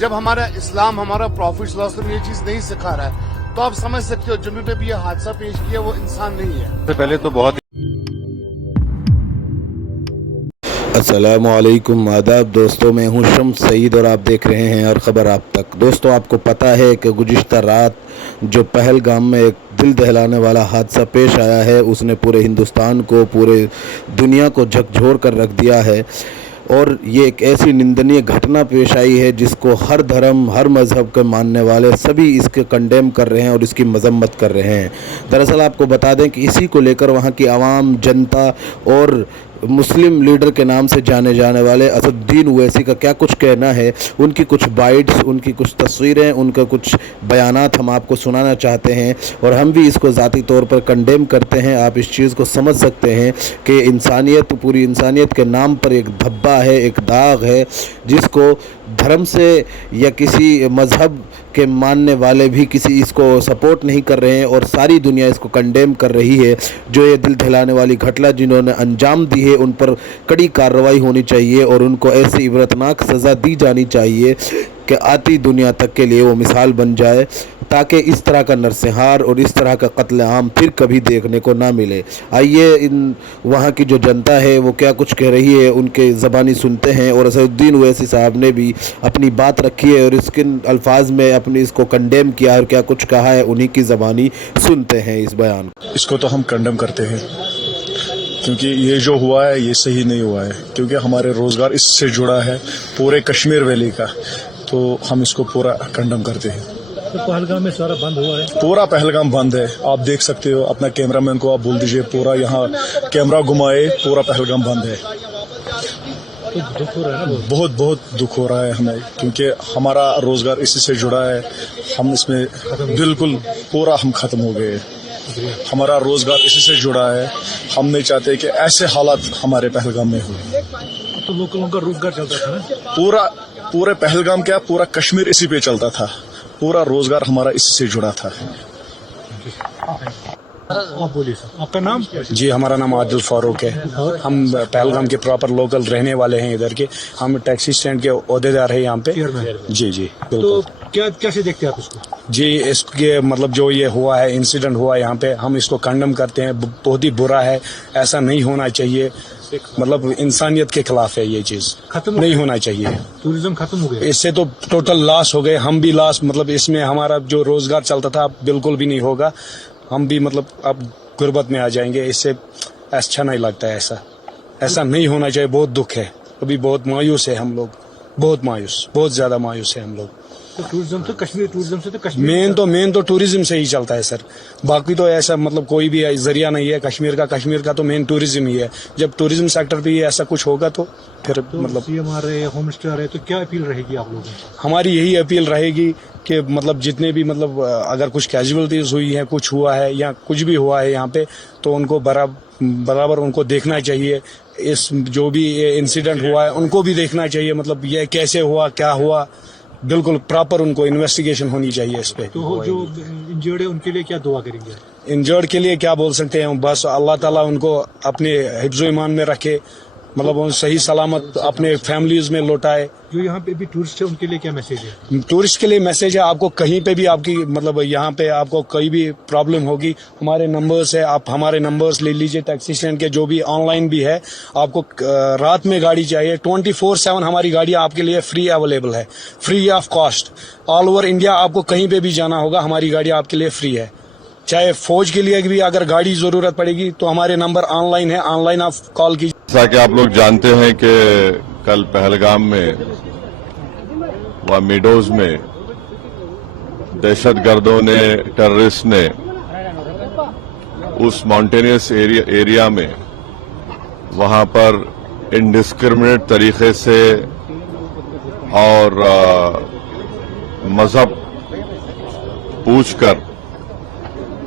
जब हमारा इस्लाम, हमारा प्रॉफिट सल्लल्लाहु अलैहि वसल्लम ये चीज नहीं सिखा रहा है, तो आप समझ सकते हो जिन्होंने भी ये हादसा पेश किया वो इंसान नहीं है। सबसे पहले तो बहुत अस्सलामुअलैकुम, आदाब दोस्तों, मैं हूं शम्स सईद और आप देख रहे हैं हर खबर आप तक। दोस्तों, आपको पता है कि गुज़िश्ता रात जो पहलगाम में एक दिल दहलाने वाला हादसा पेश आया है, उसने पूरे हिंदुस्तान को, पूरे दुनिया को झकझोर कर रख दिया है। और ये एक ऐसी निंदनीय घटना पेश आई है जिसको हर धर्म, हर मज़हब के मानने वाले सभी इसके कंडेम कर रहे हैं और इसकी मजम्मत कर रहे हैं। दरअसल आपको बता दें कि इसी को लेकर वहाँ की आवाम, जनता और मुस्लिम लीडर के नाम से जाने जाने वाले असदुद्दीन ओवैसी का क्या कुछ कहना है, उनकी कुछ बाइट्स, उनकी कुछ तस्वीरें, उनका कुछ बयानात हम आपको सुनाना चाहते हैं और हम भी इसको ज़ाती तौर पर कंडेम करते हैं। आप इस चीज़ को समझ सकते हैं कि इंसानियत, पूरी इंसानियत के नाम पर एक धब्बा है, एक दाग है, जिसको धर्म से या किसी मज़हब के मानने वाले भी किसी इसको सपोर्ट नहीं कर रहे हैं और सारी दुनिया इसको कंडेम कर रही है। जो ये दिल दहलाने वाली घटना जिन्होंने अंजाम दी है, उन पर कड़ी कार्रवाई होनी चाहिए और उनको ऐसी इबरतनाक सज़ा दी जानी चाहिए कि आती दुनिया तक के लिए वो मिसाल बन जाए, ताकि इस तरह का नरसंहार और इस तरह का कत्ल आम फिर कभी देखने को ना मिले। आइए इन वहाँ की जो जनता है वो क्या कुछ कह रही है, उनके ज़बानी सुनते हैं। और असदुद्दीन ओवैसी साहब ने भी अपनी बात रखी है और इसके अल्फाज में अपनी इसको कंडेम किया है और क्या कुछ कहा है, उन्हीं की ज़बानी सुनते हैं इस बयान। इसको तो हम कंडेम करते हैं, क्योंकि ये जो हुआ है ये सही नहीं हुआ है, क्योंकि हमारे रोज़गार इससे जुड़ा है पूरे कश्मीर वैली का, तो हम इसको पूरा कंडेम करते हैं। तो पहलगाम में सारा बंद हुआ है, पूरा पहलगाम बंद है। आप देख सकते हो, अपना कैमरामैन को आप बोल दीजिए पूरा यहाँ कैमरा घुमाए, पूरा पहलगाम बंद है। तो दुख हो रहा है ना, बहुत बहुत दुख हो रहा है हमें, क्योंकि हमारा रोजगार इसी से जुड़ा है। हम इसमें बिल्कुल पूरा हम खत्म हो गए, हमारा रोजगार इसी से जुड़ा है। हम नहीं चाहते कि ऐसे हालात हमारे पहलगाम में हो। तो लोगों का रोजगार चलता था ना, पूरे पहलगाम क्या, पूरा कश्मीर इसी पे चलता था, पूरा रोजगार हमारा इसी से जुड़ा था। आप बोलिए सर, आपका नाम? जी, हमारा नाम आदिल फारूक है। हम पहलगाम के प्रॉपर लोकल रहने वाले हैं इधर के। हम टैक्सी स्टैंड के ओहदेदार हैं यहाँ पे। जी जी, तो क्या कैसे देखते हैं आप इसको? जी, इसके मतलब जो ये हुआ है, इंसिडेंट हुआ यहाँ पे, हम इसको कंडेम करते हैं। बहुत ही बुरा है, ऐसा नहीं होना चाहिए। मतलब इंसानियत के खिलाफ है ये चीज, खत्म नहीं होना चाहिए। टूरिज्म खत्म हो गया, इससे तो टोटल लॉस हो गए, हम भी लॉस। मतलब इसमें हमारा जो रोजगार चलता था बिल्कुल भी नहीं होगा, हम भी मतलब अब गुर्बत में आ जाएंगे। इससे अच्छा नहीं लगता है, ऐसा नहीं होना चाहिए। बहुत दुख है, अभी बहुत मायूस है हम लोग, बहुत मायूस, बहुत ज्यादा मायूस है हम लोग। तो टूरिज्म से तो कश्मीर मेन तो टूरिज्म से ही चलता है सर, बाकी तो ऐसा मतलब कोई भी जरिया नहीं है कश्मीर का तो मेन टूरिज्म ही है। जब टूरिज्म सेक्टर पे ऐसा कुछ होगा तो फिर मतलब सीएम आ रहे हैं, होम स्टे आ रहे हैं, तो क्या अपील रहेगी आप लोगों की? हमारी यही अपील रहेगी कि मतलब जितने भी मतलब अगर कुछ कैजुअलिटीज हुई है, कुछ हुआ है या कुछ भी हुआ है यहाँ पे, तो उनको बराबर उनको देखना चाहिए। इस जो भी इंसिडेंट हुआ है उनको भी देखना चाहिए, मतलब ये कैसे हुआ, क्या हुआ, बिल्कुल प्रॉपर उनको इन्वेस्टिगेशन होनी चाहिए इस पे। तो जो इंजर्ड है उनके लिए क्या दुआ करेंगे? इंजर्ड के लिए क्या बोल सकते हैं, बस अल्लाह ताला उनको अपने हिफ्ज़ो ईमान में रखे, मतलब उन सही सलामत अपने फैमिलीज में लौटाए। जो यहाँ पे भी टूरिस्ट है उनके लिए क्या मैसेज है? टूरिस्ट के लिए मैसेज है, आपको कहीं पे भी आपकी मतलब यहाँ पे आपको कोई भी प्रॉब्लम होगी, हमारे नंबर्स है, आप हमारे नंबर्स ले लीजिए। टैक्सी स्टैंड के जो भी ऑनलाइन भी है, आपको रात में गाड़ी चाहिए 24/7 हमारी गाड़ियाँ आपके लिए फ्री अवेलेबल है, free of cost. All over India आपको कहीं पे भी जाना होगा, हमारी गाड़ियाँ आपके लिए फ्री है। चाहे फौज के लिए भी अगर गाड़ी जरूरत पड़ेगी तो हमारे नंबर ऑनलाइन है, ऑनलाइन आप कॉल कीजिए। जैसा कि आप लोग जानते हैं कि कल पहलगाम में व मीडोज में दहशतगर्दों ने, टेररिस्ट ने उस माउंटेनियस एरिया में वहां पर इंडिस्क्रिमिनेट तरीके से और मजहब पूछकर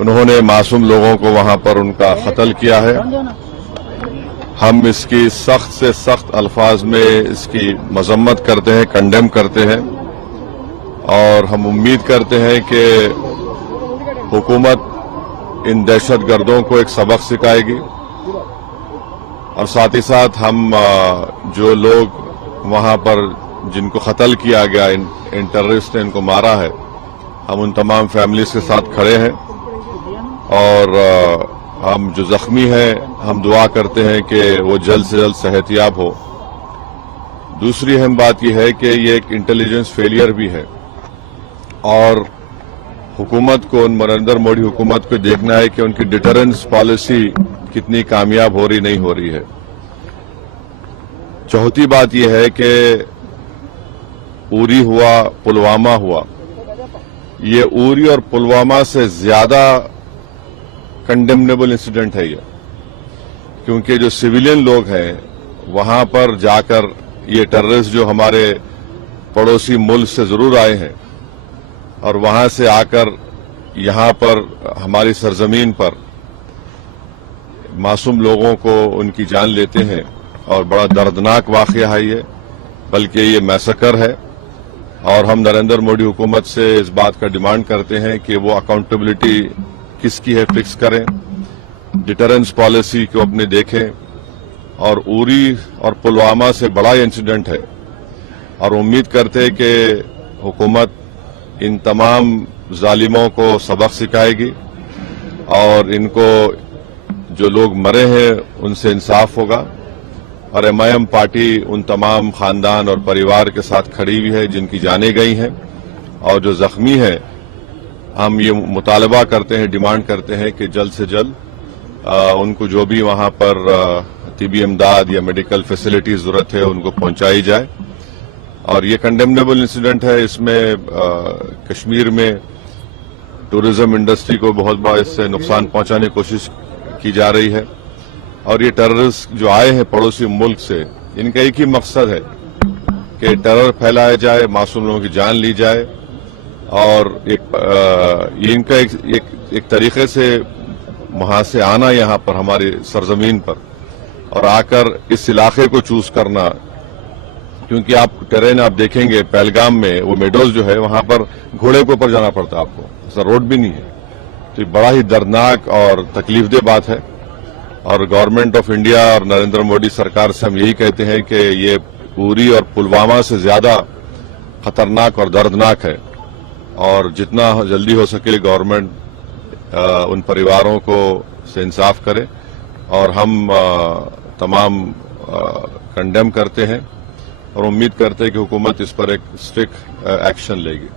उन्होंने मासूम लोगों को वहां पर उनका कत्ल किया है। हम इसकी सख्त से सख्त अल्फाज में इसकी मजम्मत करते हैं, कंडेम करते हैं और हम उम्मीद करते हैं कि हुकूमत इन दहशतगर्दों को एक सबक सिखाएगी और साथ ही साथ हम जो लोग वहां पर جن کو قتل کیا گیا، ان ٹیررسٹ نے ان کو مارا ہے، ہم ان تمام فیملیز کے ساتھ کھڑے ہیں، اور ہم جو زخمی ہیں ہم دعا کرتے ہیں کہ وہ جلد سے جلد صحت یاب ہو۔ دوسری اہم بات یہ ہے کہ یہ ایک انٹیلیجنس فیلئر بھی ہے، اور حکومت کو، نریندر مودی حکومت کو دیکھنا ہے کہ ان کی ڈیٹرنس پالیسی کتنی کامیاب ہو رہی نہیں ہو رہی ہے۔ چوتھی بات یہ ہے کہ اوری ہوا، پلوامہ ہوا، یہ اوری اور پلوامہ سے زیادہ کنڈیمنیبل انسیڈنٹ ہے یہ، کیونکہ جو سویلین لوگ ہیں وہاں پر جا کر یہ ٹیررسٹ جو ہمارے پڑوسی ملک سے ضرور آئے ہیں اور وہاں سے آ کر یہاں پر ہماری سرزمین پر معصوم لوگوں کو ان کی جان لیتے ہیں، اور بڑا دردناک واقعہ ہے یہ، بلکہ یہ میسکر ہے، اور ہم نریندر مودی حکومت سے اس بات کا ڈیمانڈ کرتے ہیں کہ وہ اکاؤنٹیبلٹی کس کی ہے فکس کریں، ڈیٹرنس پالیسی کو اپنے دیکھیں، اور اوری اور پلوامہ سے بڑا انسیڈنٹ ہے، اور امید کرتے ہیں کہ حکومت ان تمام ظالموں کو سبق سکھائے گی، اور ان کو جو لوگ مرے ہیں ان سے انصاف ہوگا، اور ایم پارٹی ان تمام خاندان اور پریوار کے ساتھ کھڑی ہوئی ہے جن کی جانیں گئی ہیں، اور جو زخمی ہیں ہم یہ مطالبہ کرتے ہیں، ڈیمانڈ کرتے ہیں کہ جلد سے جلد ان کو جو بھی وہاں پر طبی امداد یا میڈیکل فیسلٹیز ضرورت ہے ان کو پہنچائی جائے۔ اور یہ کنڈیمنیبل انسیڈنٹ ہے، اس میں کشمیر میں ٹورزم انڈسٹری کو بہت بڑا اس سے نقصان پہنچانے کی کوشش کی جا رہی ہے، اور یہ ٹیررسٹ جو آئے ہیں پڑوسی ملک سے، ان کا ایک ہی مقصد ہے کہ ٹیرر پھیلایا جائے، معصوم لوگوں کی جان لی جائے، اور یہ ان کا ایک طریقے سے وہاں سے آنا یہاں پر ہماری سرزمین پر اور آ کر اس علاقے کو چوز کرنا، کیونکہ آپ ٹرین آپ دیکھیں گے پہلگام میں وہ میڈوز جو ہے وہاں پر گھوڑے کے اوپر جانا پڑتا ہے آپ کو، ایسا روڈ بھی نہیں ہے، تو یہ بڑا ہی دردناک اور تکلیف دہ بات ہے، اور گورنمنٹ آف انڈیا اور نریندر مودی سرکار سے ہم یہی کہتے ہیں کہ یہ اوری اور پلوامہ سے زیادہ خطرناک اور دردناک ہے، اور جتنا جلدی ہو سکے گورنمنٹ ان پریواروں کو سے انصاف کرے، اور ہم تمام کنڈیم کرتے ہیں اور امید کرتے ہیں کہ حکومت اس پر ایک اسٹرکٹ ایکشن لے گی۔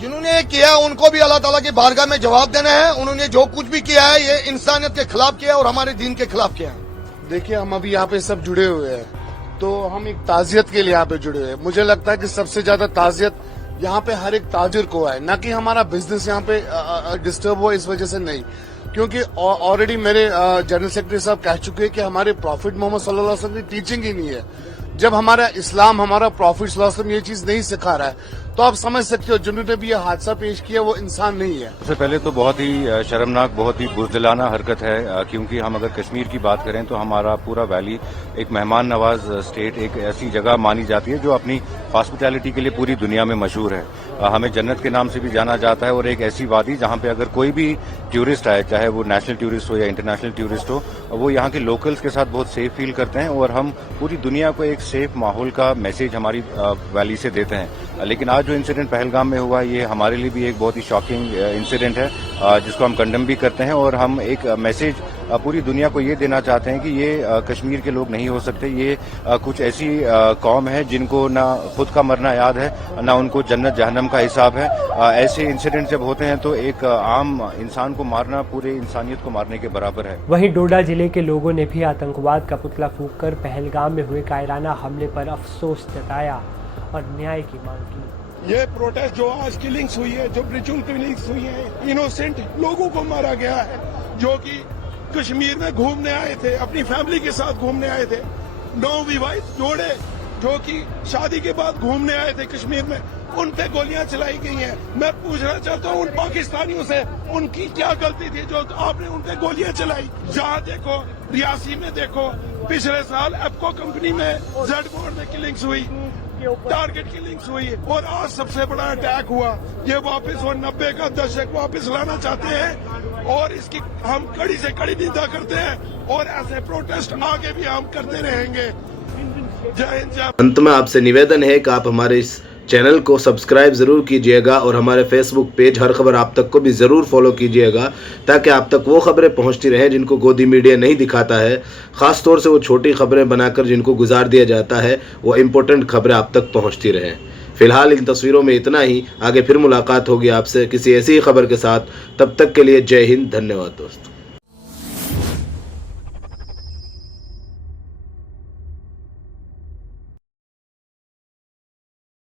جنہوں نے یہ کیا ان کو بھی اللہ تعالیٰ کی بارگاہ میں جواب دینا ہے، انہوں نے جو کچھ بھی کیا ہے یہ انسانیت کے خلاف کیا ہے اور ہمارے دین کے خلاف کیا ہے۔ دیکھیے ہم ابھی یہاں پہ سب جڑے ہوئے ہیں، تو ہم ایک تعزیت کے لیے یہاں پہ جڑے ہوئے ہیں۔ مجھے لگتا ہے کہ سب سے زیادہ تعزیت یہاں پہ ہر ایک تاجر کو ہے، نہ کہ ہمارا بزنس یہاں پہ ڈسٹرب ہو اس وجہ سے نہیں، کیونکہ آلریڈی میرے جنرل سیکرٹری صاحب کہہ چکے کہ ہمارے پروفٹ محمد صلی اللہ علیہ وسلم کی ٹیچنگ ہی نہیں ہے۔ جب ہمارا اسلام، ہمارا پروفٹ صلی اللہ علیہ وسلم یہ چیز نہیں سکھا رہا ہے تو آپ سمجھ سکتے ہو جنہوں نے بھی یہ حادثہ پیش کیا وہ انسان نہیں ہے۔ سب سے پہلے تو بہت ہی شرمناک، بہت ہی بزدلانہ حرکت ہے، کیونکہ ہم اگر کشمیر کی بات کریں تو ہمارا پورا ویلی ایک مہمان نواز اسٹیٹ، ایک ایسی جگہ مانی جاتی ہے جو اپنی ہاسپٹیلٹی کے لیے پوری دنیا میں مشہور ہے، ہمیں جنت کے نام سے بھی جانا جاتا ہے، اور ایک ایسی وادی جہاں پہ اگر کوئی بھی ٹورسٹ آئے، چاہے وہ نیشنل ٹورسٹ ہو یا انٹرنیشنل ٹورسٹ ہو، وہ یہاں کے لوکلز کے ساتھ بہت سیف فیل کرتے ہیں، اور ہم پوری دنیا کو ایک سیف ماحول کا میسج ہماری ویلی سے دیتے ہیں۔ لیکن آج جو انسیڈنٹ پہلگام میں ہوا یہ ہمارے لیے بھی ایک بہت ہی شاکنگ انسیڈنٹ ہے، جس کو ہم کنڈم بھی کرتے ہیں، اور ہم ایک میسج پوری دنیا کو یہ دینا چاہتے ہیں کہ یہ کشمیر کے لوگ نہیں ہو سکتے، یہ کچھ ایسی قوم ہے جن کو نہ خود کا مرنا یاد ہے، نہ ان کو جنت جہنم کا حساب ہے۔ ایسے انسیڈنٹ جب ہوتے ہیں تو ایک عام انسان کو مارنا پورے انسانیت کو مارنے کے برابر ہے۔ وہیں ڈوڈا ضلع کے لوگوں نے بھی آتنکواد کا پتلا پھونک کر پہلگام میں ہوئے کائرانہ حملے پر افسوس جتایا اور نیائے کی مانگ کی۔ یہ پروٹیسٹ جو آج کلنگز ہوئی ہے، جو بریچول کلنگز ہوئی ہیں، انوسینٹ لوگوں کو مارا گیا ہے جو کہ کشمیر میں گھومنے آئے تھے، اپنی فیملی کے ساتھ گھومنے آئے تھے، نوویواہت جوڑے جو کہ شادی کے بعد گھومنے آئے تھے کشمیر میں، ان پہ گولیاں چلائی گئی ہیں۔ میں پوچھنا چاہتا ہوں ان پاکستانیوں سے ان کی کیا غلطی تھی جو آپ نے ان پہ گولیاں چلائی؟ جہاں دیکھو ریاسی میں دیکھو، پچھلے سال ایپکو کمپنی میں زیڈ بورڈ میں کلنگز ہوئی، ٹارگٹ کلنگز ہوئی، اور آج سب سے بڑا اٹیک ہوا۔ یہ واپس وہ 90 کا دشک واپس لانا چاہتے ہیں، اور اس کی ہم کڑی سے کڑی نندا کرتے ہیں، اور ایسے پروٹیسٹ آگے بھی ہم کرتے رہیں گے۔ जय हिंद जय अंत में आपसे निवेदन है कि आप हमारे इस चैनल को सब्सक्राइब ज़रूर कीजिएगा और हमारे फेसबुक पेज हर खबर आप तक को भी ज़रूर फॉलो कीजिएगा, ताकि आप तक वो खबरें पहुंचती रहें जिनको गोदी मीडिया नहीं दिखाता है। ख़ास तौर से वो छोटी खबरें बनाकर जिनको गुजार दिया जाता है, वो इम्पोर्टेंट खबरें आप तक पहुंचती रहें। फिलहाल इन तस्वीरों में इतना ही। आगे फिर मुलाकात होगी आपसे किसी ऐसी ही खबर के साथ। तब तक के लिए जय हिंद, धन्यवाद दोस्तों।